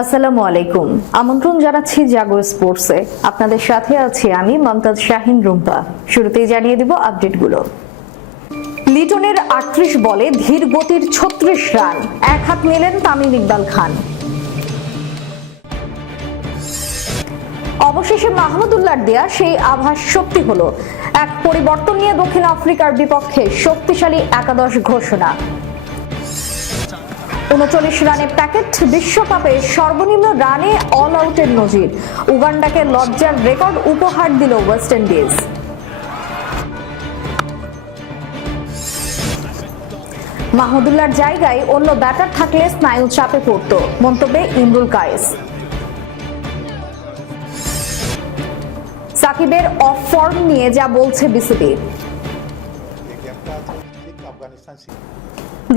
আসসালামু আলাইকুম। আমন্ত্রণ জানাচ্ছি জাগো স্পোর্টসে। আপনাদের সাথে আছি আমি মমতাজ শাহিন রুম্পা। শুরুতেই জানিয়ে দিব আপডেটগুলো। লিটনের আটত্রিশ বলে ধীর গতির ছত্রিশ রান। এক হাত নিলেন তামিম ইকবাল খান। অবশেষে মাহমুদুল্লাহর দেয়া সেই আভাস সত্যি হলো। এক পরিবর্তন নিয়ে দক্ষিণ আফ্রিকার বিপক্ষে শক্তিশালী একাদশ ঘোষণা। উনচল্লিশ রানের প্যাকেট বিশ্বকাপে সর্বনিম্ন রানে অল আউটের নজির। উগান্ডাকে লজ্জার রেকর্ড উপহার দিল ওয়েস্ট ইন্ডিজ। মাহমুদুল্লাহর জায়গায় অন্য ব্যাটার থাকলে স্নায়ু চাপে পড়ত, মন্তব্যে ইমরুল কায়েস। সাকিবের অফ ফর্ম নিয়ে যা বলছে বিসিবি।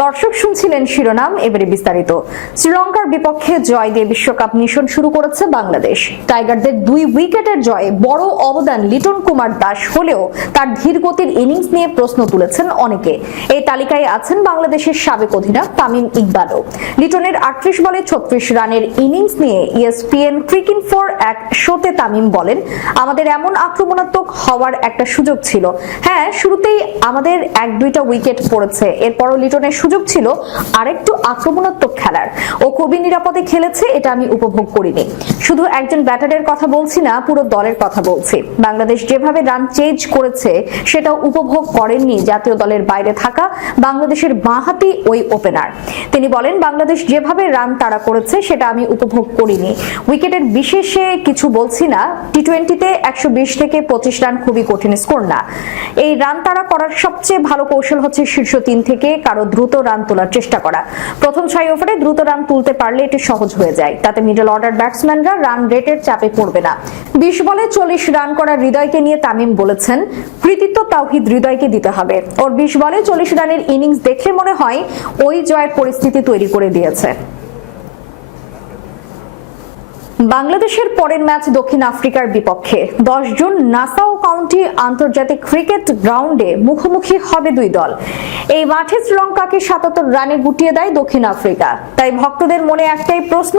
দর্শক শুনছিলেন শিরোনাম, এবারে বিস্তারিত। শ্রীলঙ্কার বিপক্ষে জয় দিয়ে বিশ্বকাপ মিশন শুরু করেছে বাংলাদেশ। টাইগারদের দুই উইকেটের জয়ে বড় অবদান লিটন কুমার দাস হলেও তার ধীর গতির ইনিংস নিয়ে প্রশ্ন তুলেছেন অনেকে। এই তালিকায় আছেন বাংলাদেশের সাবেক অধিনায়ক তামিম ইকবালও। লিটনের আটত্রিশ বলে ছত্রিশ রানের ইনিংস নিয়ে ইএসপিএন ক্রিকিন ফর এক শোতে তামিম বলেন, আমাদের এমন আক্রমণাত্মক হওয়ার একটা সুযোগ ছিল। হ্যাঁ শুরুতেই আমাদের এক দুইটা উইকেট পড়েছে। এরপরও লিটনের সুযোগ ছিল আরেকটু আক্রমণাত্মক খেলার। ও খুবই নিরাপদে খেলেছে, এটা আমি উপভোগ করিনি। শুধু একজন ব্যাটারের কথা বলছি না, পুরো দলের কথা বলছি। বাংলাদেশ যেভাবে রান চেঞ্জ করেছে, সেটাও উপভোগ করেননি জাতীয় দলের বাইরে থাকা বাংলাদেশের বাঁহাতি ওই ওপেনার তিনি বলেন, বাংলাদেশ যেভাবে রান তাড়া করেছে, সেটা আমি উপভোগ করিনি। উইকেটের বিশেষে কিছু বলছি না টি টোয়েন্টিতে একশো বিশ থেকে পঁচিশ রান খুবই কঠিন স্কোর না। এই রান তাড়া করার সবচেয়ে ভালো কৌশল হচ্ছে শীর্ষ তিন থেকে কারও দ্রুত রান তোলার চেষ্টা করা। প্রথম ছয় ওভারে দ্রুত রান তুলতে পারলে এটি সহজ হয়ে যায়। তাতে মিডল অর্ডার ব্যাটসম্যানরা রান রেটের চাপে পড়বে না। বিশ বলে চল্লিশ রান করার হৃদয়কে নিয়ে তামিম বলেছেন, কৃতিত্ব তাওহিদ হৃদয়কে দিতে হবে। ওর বিশ বলে চল্লিশ রানের ইনিংস দেখে মনে হয় ওই জয়ের পরিস্থিতি তৈরি করে দিয়েছে। বাংলাদেশের পরের ম্যাচ দক্ষিণ আফ্রিকার বিপক্ষে। দশ জুন নাসাও কাউন্টি আন্তর্জাতিক ক্রিকেট গ্রাউন্ডে মুখোমুখি হবে দুই দল। এই মাঠে শ্রীলঙ্কাকে সাতাত্তর রানে গুটিয়ে দেয় দক্ষিণ আফ্রিকা। তাই ভক্তদের মনে একটাই প্রশ্ন,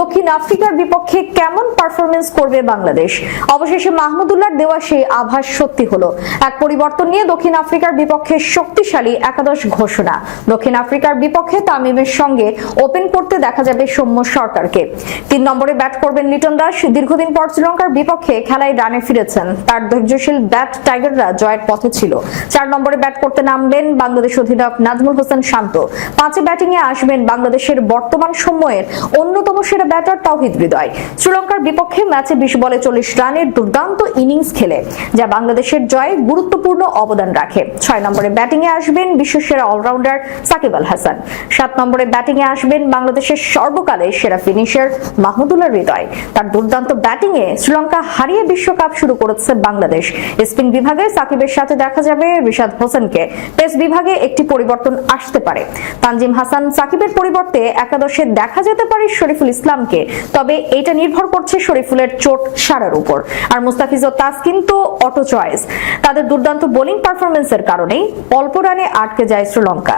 দক্ষিণ আফ্রিকার বিপক্ষে কেমন পারফরমেন্স করবে বাংলাদেশ? অবশেষে মাহমুদুল্লাহর দেওয়া সেই আভাস সত্যি হলো। এক পরিবর্তন নিয়ে দক্ষিণ আফ্রিকার বিপক্ষে শক্তিশালী একাদশ ঘোষণা। দক্ষিণ আফ্রিকার বিপক্ষে তামিমের সঙ্গে ওপেন করতে দেখা যাবে সৌম্য সরকারকে। তিন নম্বরে ব্যাট করবেন লিটন দাস। দীর্ঘদিন পর শ্রীলঙ্কার বিপক্ষে খেলায় রানে ফিরেছেন। তার ধৈর্যশীল ব্যাট টাইগাররা জয়ের পথে ছিল। চার নম্বরে ব্যাট করতে নামবেন বাংলাদেশ অধিনায়ক নাজমুল হোসেন শান্ত। পাঁচে ব্যাটিং এ আসবেন বাংলাদেশের বর্তমান সময়ের অন্যতম সেরা ব্যাটার তাওহিদ হৃদয়। শ্রীলঙ্কার বিপক্ষে ম্যাচে বিশ বলে চল্লিশ রানের দুর্দান্ত ইনিংস খেলে, যা বাংলাদেশের জয়ে গুরুত্বপূর্ণ অবদান রাখে। ছয় নম্বরে ব্যাটিং এ আসবেন বিশ্বসেরা অলরাউন্ডার সাকিব আল হাসান। সাত নম্বরে ব্যাটিং এ আসবেন বাংলাদেশের সর্বকালের সেরা ফিনিশার মাহমুদুল্লাহ হৃদয়। তার দুর্দান্ত ব্যাটিং এ শ্রীলঙ্কা হারিয়ে বিশ্বকাপ শুরু করেছে বাংলাদেশ। স্পিন বিভাগে সাকিবের সাথে দেখা যাবে রিশাদ হোসেনকে। পেস বিভাগে একটি পরিবর্তন আসতে পারে। তানজিম হাসান সাকিবের পরিবর্তে একাদশে দেখা যেতে পারে শরীফুল ইসলামকে। তবে এটা নির্ভর করছে শরীফুলের চোট সারার উপর। আর মুস্তাফিজ ও তাসকিন তো অটো চয়েস। তাদের দুর্দান্ত বোলিং পারফরমেন্সের কারণেই অল্প রানে আটকে যায় শ্রীলঙ্কা।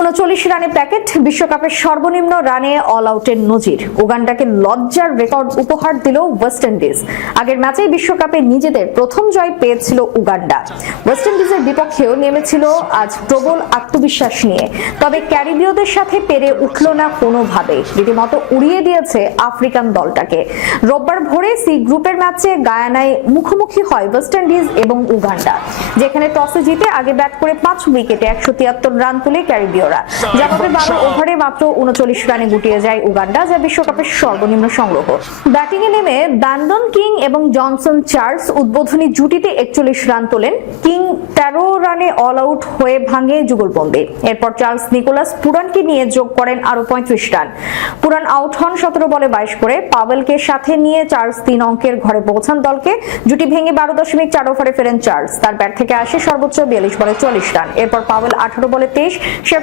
উনচল্লিশ রানে প্যাকেট, বিশ্বকাপের সর্বনিম্ন রানে অল আউটের নজির। উগান্ডাকে লজ্জার রেকর্ড উপহার দিল ওয়েস্ট ইন্ডিজ। আগের ম্যাচে বিশ্বকাপে নিজেদের প্রথম জয় পেয়েছিল উগান্ডা। ওয়েস্ট ইন্ডিজের বিপক্ষেও নেমেছিল আজ প্রবল আত্মবিশ্বাস নিয়ে। তবে ক্যারিবীয়দের সাথে পেরে উঠল না কোনোভাবে। রীতিমতো উড়িয়ে দিয়েছে আফ্রিকান দলটাকে। রোববার ভোরে সি গ্রুপের ম্যাচে গায়ানায় মুখোমুখি হয় ওয়েস্ট ইন্ডিজ এবং উগান্ডা। যেখানে টসে জিতে আগে ব্যাট করে পাঁচ উইকেটে একশো তিয়াত্তর রান তুলে ক্যারিবীয়রা জবাবে বারো ওভারে মাত্র উনচল্লিশ রানে গুটিয়ে যায় উগান্ডা যা বিশ্বকাপের সর্বনিম্ন সংগ্রহ। ব্যাটিং এ নেমে ব্যান্ডন কিং এবং জনসন চার্লস উদ্বোধনী জুটিতে একচল্লিশ রান তোলেন। কিং তেরো রানে অল আউট হয়ে ভাঙে যুগলবন্দি। এরপর চার্লস নিকোলাস পুরানকে নিয়ে যোগ করেন আরও পঁয়ত্রিশ রান। পুরান আউট হন সতেরো বলে বাইশ করে। পাওয়েলকে সাথে নিয়ে চার্লস তিন অঙ্কের ঘরে পৌঁছান দলকে। জুটি ভেঙে বারো দশমিক চার ওভারে ফেরেন চার্লস। তার ব্যাট থেকে আসে সর্বোচ্চ বিয়াল্লিশ বলে চল্লিশ রান। এরপর পাওয়েল আঠারো বলে তেইশ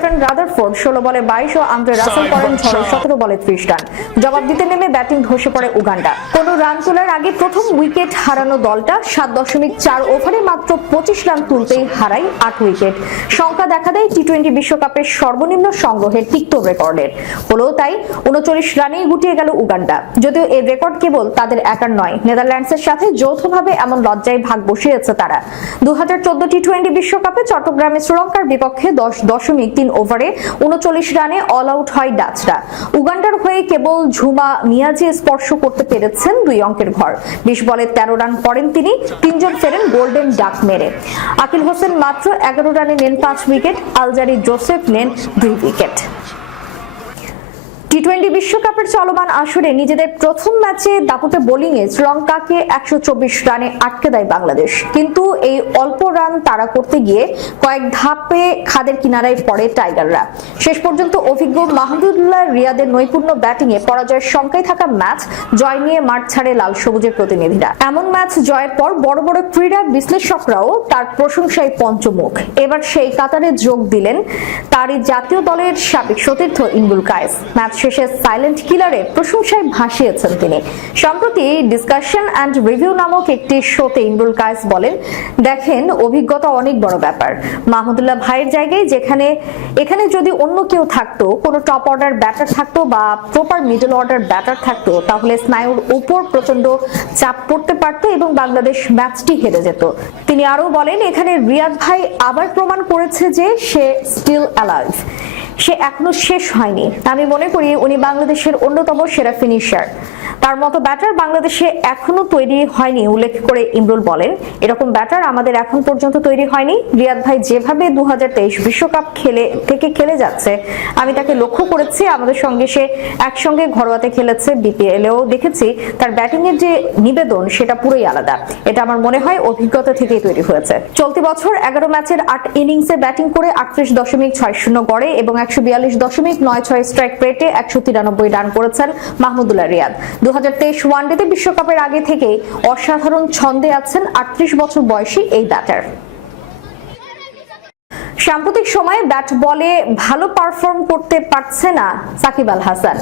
শেফরেন রাদারফোর্ড ষোলো বলে বাইশ ও আন্দ্রে রাসেল করেন ঝড় সতেরো বলে ত্রিশ রান। জবাব দিতে নেমে ব্যাটিং ধসে পড়ে উগান্ডা। কোনো রান তোলার আগে প্রথম উইকেট হারানো দলটা সাত দশমিক চার ওভারে মাত্র পঁচিশ রান তুলতেই হারায় আট উইকেট। সংখ্যা দেখা দেয় টি টোয়েন্টি বিশ্বকাপের সর্বনিম্ন সংগ্রহের তিক্ত রেকর্ডের। হলো তাই উনচল্লিশ রানেই গুটিয়ে গেল উগান্ডা। যদিও এই রেকর্ড কেবল তাদের একার নয় নেদারল্যান্ডসের সাথে যৌথভাবে এমন লজ্জায় ভাগ বসিয়েছে তারা। দু হাজার চোদ্দ টি টোয়েন্টি বিশ্বকাপে চট্টগ্রামে শ্রীলঙ্কার বিপক্ষে দশ দশমিক তিন ওভারে উনচল্লিশ রানে অল আউট হয় ডাচরা। উগান্ডার হয়ে কেবল ঝুমা মিয়াজি স্পর্শ করতে পেরেছেন দুই অঙ্কের ঘর। বিশ বলে তেরো রান করেন তিনি, তিনজন ফেরেন গোল্ডেন ডাক মেরে। আকিল হোসেন মাত্র এগারো রানে নেন পাঁচ উইকেট আলজারি জোসেফ নেন দুই উইকেট টি বিশ্বকাপের চলমান আসরে নিজেদের প্রথম ম্যাচে দাপুটে বোলিংয়ে শ্রীলঙ্কাকে একশো চব্বিশ রানে আটকে দেয় বাংলাদেশ। কিন্তু এই অল্প রান তারা করতে গিয়ে কয়েক ধাপে খাদের কিনারায় পড়ে টাইগাররা। শেষ পর্যন্ত অভিজ্ঞ মাহমুদুল্লাহ রিয়াদের নৈপুণ্য ব্যাটিংয়ে পরাজয়ের শঙ্কায় থাকা ম্যাচ জয় নিয়ে মাঠ ছাড়ে লাল সবুজের প্রতিনিধিরা। এমন ম্যাচ জয়ের পর বড় বড় ক্রীড়া বিশ্লেষকরাও তার প্রশংসায় পঞ্চমুখ। এবার সেই কাতারে যোগ দিলেন তারই জাতীয় দলের সাবেক সতীর্থ ইমরুল কায়েস। ম্যাচ শেষে সাইলেন্ট কিলারে প্রশংসায় ভাসিয়েছেন তিনি। সম্প্রতি ডিসকাশন অ্যান্ড রিভিউ নামক একটি শোতে ইমরুল কায়েস বলেন, দেখেন, অভিজ্ঞতা অনেক বড় ব্যাপার। মাহমুদুল্লাহ ভাইয়ের জায়গায় যেখানে, এখানে যদি অন্য কেউ থাকতো, কোনো টপ অর্ডার ব্যাটার থাকতো বা প্রপার মিডল অর্ডার ব্যাটার থাকতো, তাহলে স্নায়ুর উপর প্রচণ্ড চাপ পড়তে পারতো এবং বাংলাদেশ ম্যাচটি হেরে যেত। তিনি আরও বলেন, এখানে রিয়াদ ভাই আবার প্রমাণ করেছে যে সে স্টিল অ্যালাইভ সে এখনও শেষ হয়নি। আমি মনে করি উনি বাংলাদেশের অন্যতম সেরা ফিনিশার তার মতো ব্যাটার বাংলাদেশে এখনও তৈরি হয়নি, উল্লেখ করে ইমরুল বলেন। এরকম ব্যাটার আমাদের এখন পর্যন্ত তৈরি হয়নি। রিয়াদ ভাই যেভাবে দু বিশ্বকাপ খেলে, থেকে খেলে যাচ্ছে, আমি তাকে লক্ষ্য করেছি। আমাদের সঙ্গে সে একসঙ্গে ঘরোয়াতে খেলেছে, বিপিএলেও দেখেছি। তার ব্যাটিং এর যে নিবেদন, সেটা পুরোই আলাদা। এটা আমার মনে হয় অভিজ্ঞতা থেকেই তৈরি হয়েছে। চলতি বছর এগারো ম্যাচের আট ইনিংসে ব্যাটিং করে আটত্রিশ দশমিক ছয় শূন্য গড়ে এবং একশো বিয়াল্লিশ দশমিক নয় ছয় স্ট্রাইক রেটে একশো তিরানব্বই রান করেছেন মাহমুদুল্লাহ রিয়াদ। দু হাজার তেইশ ওয়ানডেতে বিশ্বকাপের আগে থেকে অসাধারণ ছন্দে আছেন আটত্রিশ বছর বয়সী এই ব্যাটার। সাম্প্রতিক সময়ে ব্যাট বলে ভালো পারফর্ম করতে পারছে না সাকিব আল হাসান।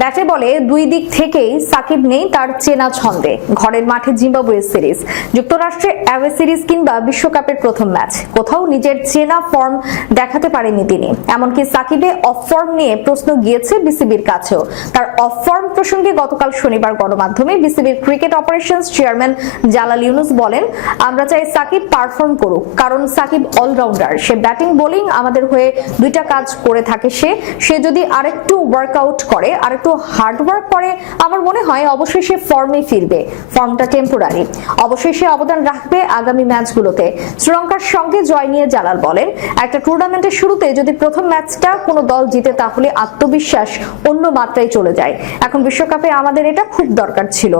ব্যাটে বলে দুই দিক থেকেই সাকিব নেই তার চেনা ছন্দে। ঘরের মাঠে জিম্বাবুয়ে সিরিজ, যুক্তরাষ্ট্রে অ্যাওয়ে সিরিজ কিংবা বিশ্বকাপের প্রথম ম্যাচ। কোথাও নিজের চেনা ফর্ম দেখাতে পারেনি তিনি। এমনকি সাকিবে অফ ফর্ম নিয়ে প্রশ্ন গিয়েছে বিসিবির কাছেও। তার অফ ফর্ম প্রসঙ্গে গতকাল শনিবার গণমাধ্যমে বিসিবির cricket operations chairman Jalal Yunus বলেন, আমরা চাই সাকিব পারফর্ম করুক, কারণ সাকিব অলরাউন্ডার। সে ব্যাটিং, বোলিং আমাদের হয়ে দুইটা কাজ করে থাকে সে। সে যদি আরেকটু ওয়ার্কআউট করে, আরেকটু হার্ড ওয়ার্ক করে, আমার মনে হয় অবশ্যই সে ফর্মে ফিরবে। ফর্মটা টেম্পোরারি অবশ্যই সে অবদান রাখবে আগামী ম্যাচগুলোতে শ্রীলঙ্কার সঙ্গে জয় নিয়ে জালাল বলেন, একটা টুর্নামেন্টের শুরুতে যদি প্রথম ম্যাচটা কোনো দল জিতে, তাহলে আত্মবিশ্বাস অন্য মাত্রায় চলে যায়। এখন বিশ্বকাপে আমাদের এটা খুব দরকার ছিল।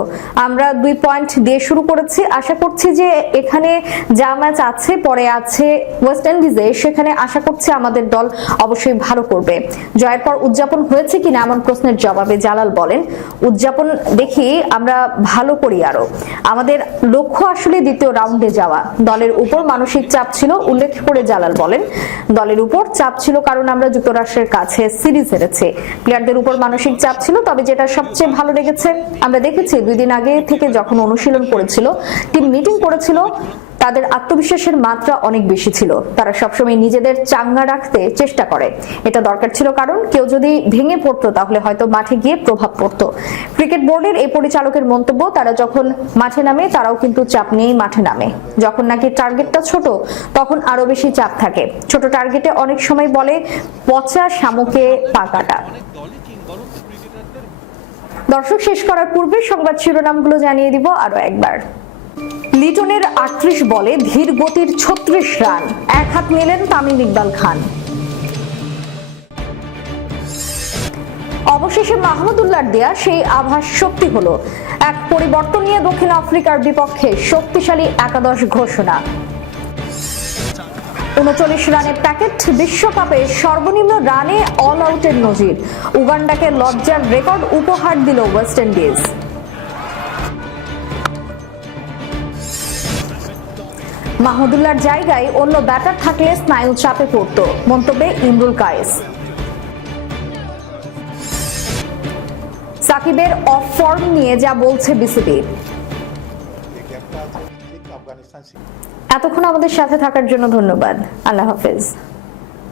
আমরা দুই পয়েন্ট দিয়ে শুরু করেছি। আশা করছি যে এখানে যা ম্যাচ আছে, পরে আছে ওয়েস্ট ইন্ডিজে সেখানে আশা করছি আমাদের দল অবশ্যই ভালো করবে। জয়ের পর উদযাপন হয়েছে কিনা এমন প্রশ্নের জবাবে জালাল বলেন, উদযাপন দেখি আমরা ভালো করি আরও। আমাদের লক্ষ্য আসলে দ্বিতীয় রাউন্ডে যাওয়া। দলের উপর মানসিক চাপ ছিল, উল্লেখ করে জালাল বলেন, দলের উপর চাপ ছিল কারণ আমরা যুক্তরাষ্ট্রের কাছে সিরিজ হেরেছি। প্লেয়ারদের উপর মানসিক চাপ ছিল, তবে যেটা সবচেয়ে ভালো লেগেছে, আমরা দেখেছি দুই দিন আগে থেকে যখন অনুশীলন করেছিল, টিম মিটিং করেছিল তাদের আত্মবিশ্বাসের মাত্রা অনেক বেশি ছিল। তারা সবসময় নিজেদের চাঙ্গা রাখতে চেষ্টা করে। এটা দরকার ছিল কারণ কেউ যদি ভেঙে পড়তো তাহলে হয়তো মাঠে গিয়ে প্রভাব পড়তো। ক্রিকেট বোর্ডের এই পরিচালকের মন্তব্য, তারা যখন মাঠে নামে তারাও কিন্তু চাপ নিয়েই মাঠে নামে। যখন নাকি টার্গেটটা ছোট, তখন আরও বেশি চাপ থাকে। ছোট টার্গেটে অনেক সময় বলে, পচা শামুকে পাকাটা। দর্শক, শেষ করার পূর্বে সংবাদ শিরোনামগুলো জানিয়ে দিব আরও একবার। লিটনের আটত্রিশ বলে ধীর গতির ছত্রিশ রান। এক হাত নিলেন তামিম ইকবাল খান। অবশেষে মাহমুদুল্লাহর দেয়া সেই আভাস সত্যি হলো। এক পরিবর্তন নিয়ে দক্ষিণ আফ্রিকার বিপক্ষে শক্তিশালী একাদশ ঘোষণা। উনচল্লিশ রানের প্যাকেট বিশ্বকাপে সর্বনিম্ন রানে অল আউটের নজির। উগান্ডাকে লজ্জার রেকর্ড উপহার দিল ওয়েস্ট ইন্ডিজ। মাহমুদুল্লাহর জায়গায় অন্য ব্যাটার থাকলে স্নায়ু চাপে পড়ত। মন্তব্যে ইমরুল কায়েস। সাকিবের অফ ফর্ম নিয়ে যা বলছে বিসিবি। এতক্ষণ আমাদের সাথে থাকার জন্য ধন্যবাদ। আল্লাহ হাফেজ।